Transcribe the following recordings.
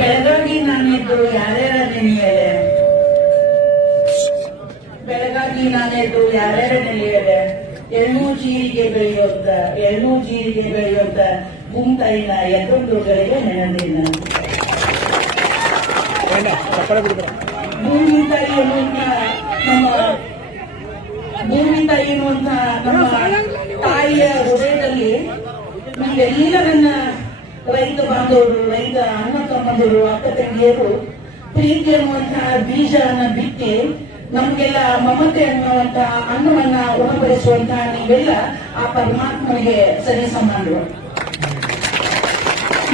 ಬೆಳಗಾಗಿ ನಾನೆದ್ದು ಯಾರ್ಯಾರ ನೆನೆಯಲೆ ಬೆಳಗಾಗಿ ನಾನೆದ್ದು ಯಾರ್ಯಾರ ನೆನೆಯಲೆ ಎಳ್ನೂ ಜೀರಿಗೆ ಬೆಳೆಯೋದ ಗುಂತಾಯಿನ ಎದ್ದೊಂದುಗಳಿಗೆ ನೆನೆದಿನ ಭೂಮಿ ತಾಯಿ ಎನ್ನುವಂತ ನಮ್ಮ ತಾಯಿಯ ಹೃದಯದಲ್ಲಿ ನಮ್ಗೆಲ್ಲರನ್ನ ರೈತ ಬಾಂಧವರು, ರೈತ ಅಣ್ಣ ತಮ್ಮಂದರು, ಅಕ್ಕ ತಂಗಿಯರು ಪ್ರೀತಿ ಅನ್ನುವಂತಹ ಬೀಜವನ್ನ ಬಿತ್ತಿ ನಮ್ಗೆಲ್ಲ ಮಮತೆ ಅನ್ನುವಂತಹ ಅನ್ನವನ್ನ ಉಣಬಡಿಸುವಂತಹ ನೀವೆಲ್ಲ ಆ ಪರಮಾತ್ಮನಿಗೆ ಸರಿ ಸಮಾನರು.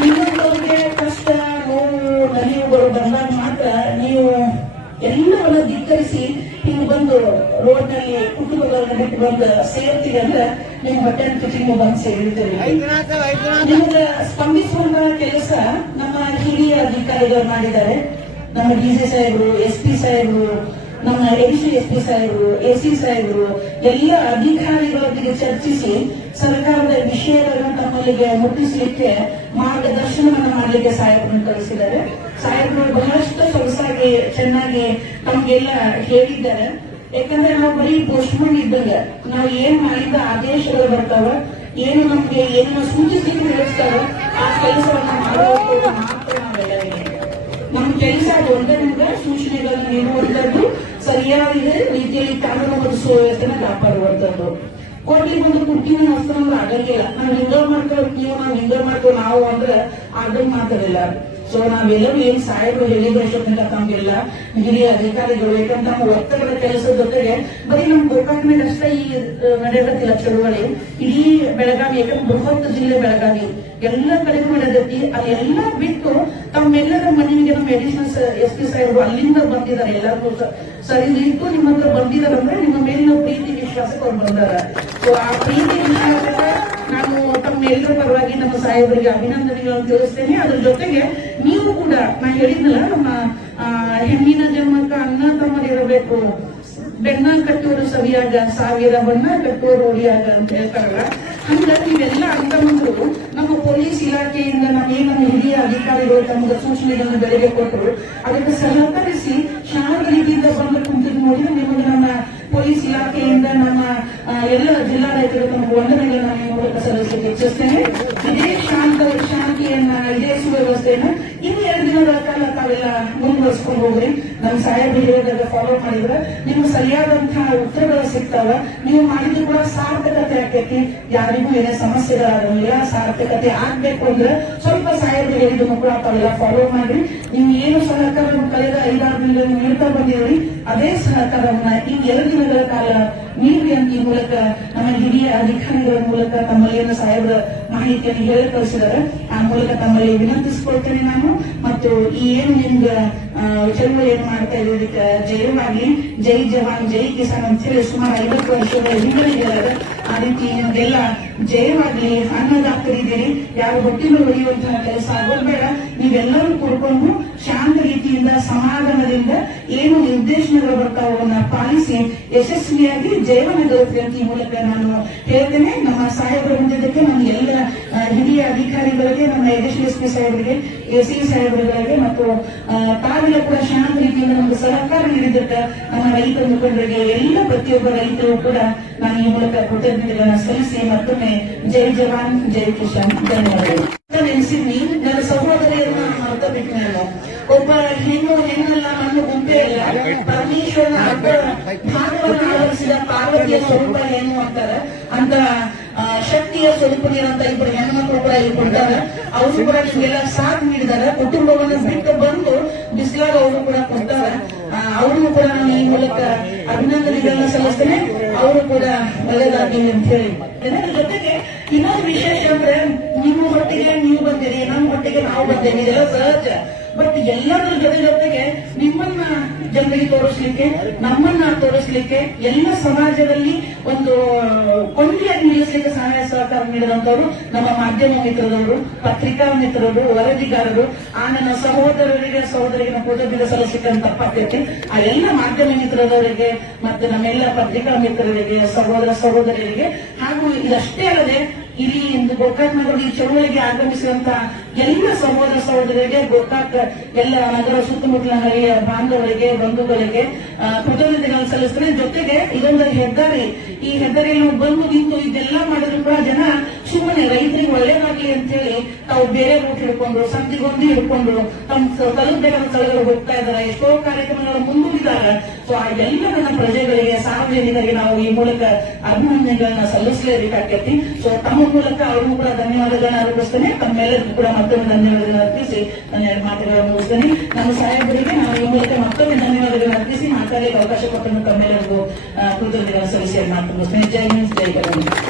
ನಿಮ್ಮಂತವ್ರಿಗೆ ಕಷ್ಟ, ನೋವು, ನಲಿವುಗಳು ಬಂದಾಗ ಮಾತ್ರ ನೀವು ಎಲ್ಲವನ್ನ ಧಿಕ್ಕರಿಸಿ ನೀವು ಬಂದು ರೋಡ್ನಲ್ಲಿ ಕುಟುಂಬಗಳನ್ನ ಬಿಟ್ಟು ಬಂದು ಸೇರ್ತೀರಿ ಅಂದ್ರೆ ನಿಮ್ಮ ಹೊಟ್ಟೆ ಕಿಚಿಂಗ್ ಬಂದು ಸೇರಿದ್ದೀರಿ. ನಿಮಗೆ ಸ್ಪಂದಿಸುವಂತಹ ಕೆಲಸ ನಮ್ಮ ಹಿರಿಯ ಅಧಿಕಾರಿಗಳು ಮಾಡಿದ್ದಾರೆ. ನಮ್ಮ ಡಿಸಿ ಸಾಹೇಬರು, SP ಸಾಹೇಬರು, ನಮ್ಮ SP ಸಾಹೇಬರು, AC ಸಾಹೇಬರು ಎಲ್ಲ ಅಧಿಕಾರಿಗಳೊಂದಿಗೆ ಚರ್ಚಿಸಿ ಸರ್ಕಾರದ ವಿಷಯಗಳನ್ನು ತಮ್ಮಲ್ಲಿಗೆ ಮುಟ್ಟಿಸಲಿಕ್ಕೆ ಮಾರ್ಗದರ್ಶನವನ್ನು ಮಾಡಲಿಕ್ಕೆ ಸಾಹೇಬರನ್ನು ಕಳಿಸಿದ್ದಾರೆ. ಸಾಹೇಬರು ಬಹಳಷ್ಟು ಸೊಗಸಾಗಿ ಚೆನ್ನಾಗಿ ನಮ್ಗೆಲ್ಲ ಹೇಳಿದ್ದಾರೆ. ಯಾಕಂದ್ರೆ ನಾವು ಬರೀ ಪೋಸ್ಟ್ಮನ್ ಇದ್ದಾಗ ನಾವು ಏನ್ ಮಾಡಿದ ಆದೇಶಗಳು ಬರ್ತಾವ, ಏನು ನಮ್ಗೆ ಏನನ್ನ ಸೂಚಿಸಲಿಕ್ಕೆ ನಡೆಸ್ತಾವ, ಆ ಕೆಲಸವನ್ನ ಮಾಡೋದು ಮಾತ್ರ ನಾವೆಲ್ಲರಿಗೆ ನಮ್ಮ ಕೆಲಸ ಒಂದೇ ಸೂಚನೆಗಳನ್ನು ನೀಡುವಂತದ್ದು, ಸರಿಯಾದ ರೀತಿಯಲ್ಲಿ ಕಾನೂನು ಬದಲಿಸುವ ವ್ಯವಸ್ಥೆನ ಕಾಪಾಡುವಂತದ್ದು. ಕೋರ್ಟ್ಲಿಗೆ ಒಂದು ಕುಟ್ಟಿನ ವಸ್ತು ಅಂದ್ರೆ ಆಗಂಗಿಲ್ಲ. ನಾವು ಹಿಂಗೋ ಮಾಡ್ಕೋ ನಾವು ಅಂದ್ರೆ ಅದನ್ನ ಮಾತಾಡಿಲ್ಲ. ಸೊ ನಾವೆಲ್ಲರೂ ಏನ್ ಸಾಹೇಬರು ಹೇಳಿದ್ರೆ ಎಷ್ಟೊತ್ತಿನ ತಮ್ಗೆಲ್ಲ ಹಿರಿಯ ಅಧಿಕಾರಿಗಳು, ಯಾಕಂದ್ರೆ ನಮ್ಮ ಒತ್ತಡದ ಕೆಲಸದ ಜೊತೆಗೆ ಬರೀ ನಮ್ ಗೋಕಾಕ್ ಮೇಲೆ ಅಷ್ಟೇ ಈ ನಡೆಯತ್ತಿಲ್ಲ ಚಳುವಳಿ. ಇಡೀ ಬೆಳಗಾವಿ, ಯಾಕಂದ್ರೆ ಬೃಹತ್ ಜಿಲ್ಲೆ ಬೆಳಗಾವಿ ಎಲ್ಲ ಕಡೆಗೂ ನಡೆದೈತಿ. ಅದೆಲ್ಲ ಬಿಟ್ಟು ತಮ್ಮೆಲ್ಲರ ಮನೆಗೆ ನಮ್ಮ ಅಡಿಷನಲ್ SP ಸಾಹೇಬರು ಅಲ್ಲಿಂದ ಬಂದಿದ್ದಾರೆ. ಎಲ್ಲರಿಗೂ ಸರಿ ಇಟ್ಟು ನಿಮ್ಮ ಹತ್ರ ಬಂದಿದ್ದಾರಂದ್ರೆ ನಿಮ್ಮ ಮೇಲಿನ ಪ್ರೀತಿ ವಿಶ್ವಾಸಕ್ಕೆ ಅವ್ರು ಬಂದಾರ. ಸೊ ಆ ಪ್ರೀತಿ ವಿಶ್ವಾಸಕ್ಕೆ ನಾನು ತಮ್ಮ ಎಲ್ಲರ ಪರವಾಗಿ ನಮ್ಮ ಸಾಹೇಬರಿಗೆ ಅಭಿನಂದನೆಗಳನ್ನು ತಿಳಿಸ್ತೇನೆ. ಅದ್ರ ಜೊತೆಗೆ ನೀವು ಕೂಡ ನಾ ಹೇಳಿದ್ನಲ್ಲ, ನಮ್ಮ ಹೆಣ್ಣಿನ ಜನ್ಮಕ್ಕ ಅನ್ನ ತಮ್ಮರಿರಬೇಕು, ಬೆನ್ನ ಕಟ್ಟುವರು ಸವಿಯಾಗ, ಸಾವಿರ ಬಣ್ಣ ಕಟ್ಟುವರು ಒಳಿಯಾಗ ಅಂತ ಹೇಳ್ತಾರಲ್ಲ. ಹಂಗ ನೀವೆಲ್ಲ ಅಣ್ಣಮಂದ್ರು ನಮ್ಮ ಪೊಲೀಸ್ ಇಲಾಖೆಯಿಂದ ನಮ್ಮ ಹಿರಿಯ ಅಧಿಕಾರಿಗಳು ತಮಗೆ ಸೂಚನೆಗಳನ್ನು ಬೆಳಗ್ಗೆ ಕೊಟ್ಟರು. ಅದಕ್ಕೆ ಸಹಕರಿಸಿ ಶಾಂತ ರೀತಿಯಿಂದ ಬಂದು ಕುಂತಿದ್ದು ನೋಡಿ ನಿಮಗೆ ನಮ್ಮ ಪೊಲೀಸ್ ಇಲಾಖೆಯಿಂದ ನಮ್ಮ ಎಲ್ಲ ಜಿಲ್ಲಾಡಳಿತರು ತಮಗೆ ವಂದನೆಗಳನ್ನ ಈ ಮೂಲಕ ಸಲ್ಲಿಸಲಿಕ್ಕೆ ಇಚ್ಛಿಸ್ತೇನೆ. ಇದೇ ಶಾಂತಿಯನ್ನ, ಇದೇ ಸುವ್ಯವಸ್ಥೆಯನ್ನ ಇನ್ನು 2 ದಿನಗಳ ಕಾಲ ತಾವೆಲ್ಲ ಮುಂದುವರಿಸಿಕೊಂಡು ಹೋಗ್ರಿ. ನಮ್ಮ ಸಾಹೇಬರು ಹೇಳಿದಾಗ ಫಾಲೋ ಮಾಡಿದ್ರೆ ನಿಮ್ಗೆ ಸರಿಯಾದಂತಹ ಉತ್ತರಗಳು ಸಿಗ್ತಾವ. ನೀವು ಮಾಡಿದ್ರು ಕೂಡ ಸಾರ್ಥಕತೆ ಆಗ್ತೈತಿ. ಯಾರಿಗೂ ಏನೇ ಸಮಸ್ಯೆಗಳಾಗಲಿಲ್ಲ. ಸಾರ್ಥಕತೆ ಆಗ್ಬೇಕು ಅಂದ್ರೆ ಸ್ವಲ್ಪ ಸಾಹೇಬರು ಹೇಳಿದ್ದನ್ನು ಕೂಡ ತಾವೆಲ್ಲ ಫಾಲೋ ಮಾಡ್ರಿ. ನೀವು ಏನು ಸಹಕಾರ ಕಳೆದ 5-6 ದಿನದಲ್ಲಿ ನೀಡ್ತಾ ಬಂದಿದ್ರಿ, ಅದೇ ಸಹಕಾರವನ್ನ ಈ 2 ದಿನಗಳ ಕಾಲ ನೀಡ್ರಿ ಅಂತ ಈ ಮೂಲಕ ನಮ್ಮ ಹಿರಿಯ ಅಧಿಕಾರಿಗಳ ಮೂಲಕ ತಮ್ಮಲ್ಲಿ ಸಾಹೇಬರ ಮಾಹಿತಿಯನ್ನು ಹೇಳಿ ಕಳಿಸಿದ್ದಾರೆ. ಆ ಮೂಲಕ ತಮ್ಮಲ್ಲಿ ವಿನಂತಿಸಿಕೊಳ್ತೇನೆ ನಾನು. ಮತ್ತು ಈ ಏನು ನಿಮ್ಗೆ ಚಳುವಳಿ ಏನು ಮಾಡ್ತಾ ಇರೋದಕ್ಕೆ ಜಯವಾಗ್ಲಿ, ಜೈ ಜವಾನ್ ಜೈ ಕಿಸಾನ್ ಅಂತ ಹೇಳಿ ಸುಮಾರು 50 ವರ್ಷಗಳ ಹಿಂಗಳಿದ್ದಾರೆ. ಆ ರೀತಿ ನಿಮ್ಗೆಲ್ಲ ಜಯವಾಗ್ಲಿ. ಅನ್ನದಾತರಿದ್ದೀರಿ, ಯಾರು ಹೊಟ್ಟಿಲು ಹೊಡೆಯುವಂತಹ ಕೆಲಸ ಆಗೋದು ಬೇಡ. ನೀವೆಲ್ಲರೂ ಕೂಡ್ಕೊಂಡು ಶಾಂತ ರೀತಿಯಿಂದ ಸಮಾಧಾನದಿಂದ ಏನು ನಿರ್ದೇಶನಗಳು ಬರ್ತಾವನ್ನ ಪಾಲಿಸಿ ಯಶಸ್ವಿಯಾಗಿ ಜಯವನ್ನು ಗಳಿಸ್ರಿ ಅಂತ ಈ ಮೂಲಕ ನಾನು ಹೇಳ್ತೇನೆ. ನಮ್ಮ ಸಾಹೇಬರು ಹೊಂದಿದ್ದಕ್ಕೆ ನಮ್ಮ ಎಲ್ಲ ಹಿರಿಯ ಅಧಿಕಾರಿಗಳಿಗೆ, ನಮ್ಮ SP ಸಾಹೇಬರಿಗೆ, AC ಸಾಹೇಬರುಗಳಿಗೆ ಮತ್ತು ತಾವೆಲ್ಲ ಕೂಡ ಶಾಂತ ರೀತಿಯಿಂದ ನಮಗೆ ಸಹಕಾರ ನೀಡಿದ್ದಕ್ಕೆ ನಮ್ಮ ರೈತ ಮುಖಂಡರಿಗೆ, ಎಲ್ಲ ಪ್ರತಿಯೊಬ್ಬ ರೈತರು ಕೂಡ ನಾನು ಈ ಮೂಲಕ ಕೃತಜ್ಞತೆಗಳನ್ನು ಸಲ್ಲಿಸಿ ಮತ್ತೊಮ್ಮೆ ಜೈ ಜವಾನ್ ಜೈ ಕಿಸಾನ್ ಧನ್ಯವಾದಗಳು. ನೆನೆಸಿದ್ನಿ ನನ್ನ ಸಹೋದರಿಯರನ್ನ ಅರ್ಥ ಬಿಟ್ಟು ನಾನು ಒಬ್ಬ ಹೆಣ್ಣಲ್ಲ, ನನ್ನ ಗುಂಪೆ ಅಲ್ಲ, ಪರಮೇಶ್ವರನ ಭಾಗವನ್ನು ಆವರಿಸಿದ ಪಾರ್ವತಿಯ ಸ್ವರೂಪ ಏನು ಅಂತಾರೆ ಅಂತ ಶಕ್ತಿಯ ಸ್ವರೂಪನಿರಂತ ಇಬ್ಬರು ಹೆಣ್ಮಕ್ಳು ಕೂಡ ಇಲ್ಲಿ ಕೊಡ್ತಾರೆ. ಅವರು ಕೂಡ ನಿಮ್ಗೆಲ್ಲ ಸಾಥ್ ನೀಡಿದ್ದಾರೆ. ಕುಟುಂಬವನ್ನು ಬಿಟ್ಟು ಬಂದು ಬಿಸಿಲಾಗ ಅವರು ಕೂಡ ಕೊಡ್ತಾರೆ. ಅವ್ರಿಗೂ ಕೂಡ ನಾನು ಈ ಮೂಲಕ ಅಭಿನಂದನೆಗಳನ್ನ ಸಲ್ಲಿಸ್ತೇನೆ. ಅವರು ಕೂಡ ಒಳ್ಳೆಯದಾಗಿ ಅಂತ ಹೇಳಿ. ಇದರ ಜೊತೆಗೆ ಇನ್ನೊಂದು ವಿಶೇಷ ಅಂದ್ರೆ ನಿಮ್ಮ ಹೊಟ್ಟಿಗೆ ನೀವು ಬಂದಿರಿ, ನಮ್ಮ ಹೊಟ್ಟಿಗೆ ನಾವು ಬಂದೇವಿ, ಇದೆಲ್ಲ ಸಹಜ. ಬಟ್ ಎಲ್ಲರ ಜೊತೆಗೆ ನಿಮ್ಮನ್ನ ಜನರಿಗೆ ತೋರಿಸ್ಲಿಕ್ಕೆ, ನಮ್ಮನ್ನ ತೋರಿಸ್ಲಿಕ್ಕೆ, ಎಲ್ಲ ಸಮಾಜದಲ್ಲಿ ಒಂದು ಕೊಂಡಿಯಾಗಿ ನಿಲ್ಲಿಸಲಿಕ್ಕೆ ಸಹಾಯ ಸಹಕಾರ ನೀಡಿದಂತವರು ನಮ್ಮ ಮಾಧ್ಯಮ ಮಿತ್ರರವರು, ಪತ್ರಿಕಾ ಮಿತ್ರರು, ವರದಿಗಾರರು. ಆ ನನ್ನ ಸಹೋದರರಿಗೆ ಸಹೋದರಿಗೆ ಕೃತಜ್ಞತೆ ಸಲ್ಲಿಸಲಿಕ್ಕೆ ತಪ್ಪಾಗ್ತೈತಿ. ಆ ಎಲ್ಲ ಮಾಧ್ಯಮ ಮಿತ್ರರವರಿಗೆ ಮತ್ತೆ ನಮ್ಮೆಲ್ಲ ಪತ್ರಿಕಾ ಮಿತ್ರರಿಗೆ, ಸಹೋದರ ಸಹೋದರಿಯರಿಗೆ, ಹಾಗೂ ಇದಷ್ಟೇ ಅಲ್ಲದೆ ಇಲ್ಲಿ ಇಂದು ಗೋಕಾಕ್ ನಗರ ಈ ಚಳುವಳಿಗೆ ಆಗಮಿಸಿದಂತ ಎಲ್ಲ ಸಹೋದರ ಸಹೋದರರಿಗೆ ಗೋಕಾಕ್ ಎಲ್ಲ ನಗರ ಸುತ್ತಮುತ್ತಲ ಹಳ್ಳಿಯ ಬಾಂಧವರಿಗೆ ಬಂಧುಗಳಿಗೆ ಕೃತಜ್ಞತೆಗಳನ್ನು ಸಲ್ಲಿಸ್ತೇನೆ. ಜೊತೆಗೆ ಇದೊಂದು ಹೆದ್ದಾರಿ, ಈ ಹೆದ್ದಾರಿಯಲ್ಲಿ ನಾವು ಬಂದು ನಿಂತು ಇದೆಲ್ಲ ಮಾಡಿದ್ರು ಕೂಡ ಜನ ಸುಮ್ಮನೆ ರೈತರಿಗೆ ಒಳ್ಳೇದಾಗ್ಲಿ ಅಂತ ಹೇಳಿ ತಾವು ಬೇರೆ ರೂಟ್ ಹಿಡ್ಕೊಂಡು ಸಂತಿಗೊಂದು ಹಿಡ್ಕೊಂಡು ತಮ್ಮ ತಲುಪಬೇಕಾದ ಸ್ಥಳಗಳು ಹೋಗ್ತಾ ಇದ್ದಾರೆ. ಎಷ್ಟೋ ಕಾರ್ಯಕ್ರಮಗಳು ಮುಂದೂಡಿದ್ದಾರೆ. ಸೊ ಆ ಎಲ್ಲ ನನ್ನ ಪ್ರಜೆಗಳಿಗೆ ಸಾರ್ವಜನಿಕರಿಗೆ ನಾವು ಈ ಮೂಲಕ ಅಭಿನಂದನೆಗಳನ್ನ ಸಲ್ಲಿಸಲೇಬೇಕಾಗ್ತೈತಿ. ಸೊ ತಮ್ಮ ಮೂಲಕ ಅವ್ರಿಗೂ ಕೂಡ ಧನ್ಯವಾದಗಳನ್ನ ಅರ್ಪಿಸ್ತೇನೆ. ತಮ್ಮೆಲ್ಲರಿಗೂ ಕೂಡ ಮತ್ತೊಮ್ಮೆ ಧನ್ಯವಾದಗಳನ್ನ ಅರ್ಪಿಸಿ ನನ್ನ ಎರಡು ಮಾತುಗಳನ್ನು ಮುಗಿಸ್ತೇನೆ. ನಮ್ಮ ಸಾಹೇಬರಿಗೆ ನಾವು ಈ ಮೂಲಕ ಮತ್ತೊಮ್ಮೆ ಧನ್ಯವಾದಗಳನ್ನ ಅರ್ಪಿಸಿ ಮಾತಾಡಲಿಕ್ಕೆ ಅವಕಾಶ ಕೊಟ್ಟನ್ನು ತಮ್ಮೆಲ್ಲರಿಗೂ ಕೃತಜ್ಞತೆಗಳನ್ನು ಸಲ್ಲಿಸಿ ಮಾತು ಮುಗಿಸ್ತೇನೆ. ಜೈ ಹಿಂದ್, ಜೈ ಕರ್ನಾಟಕ.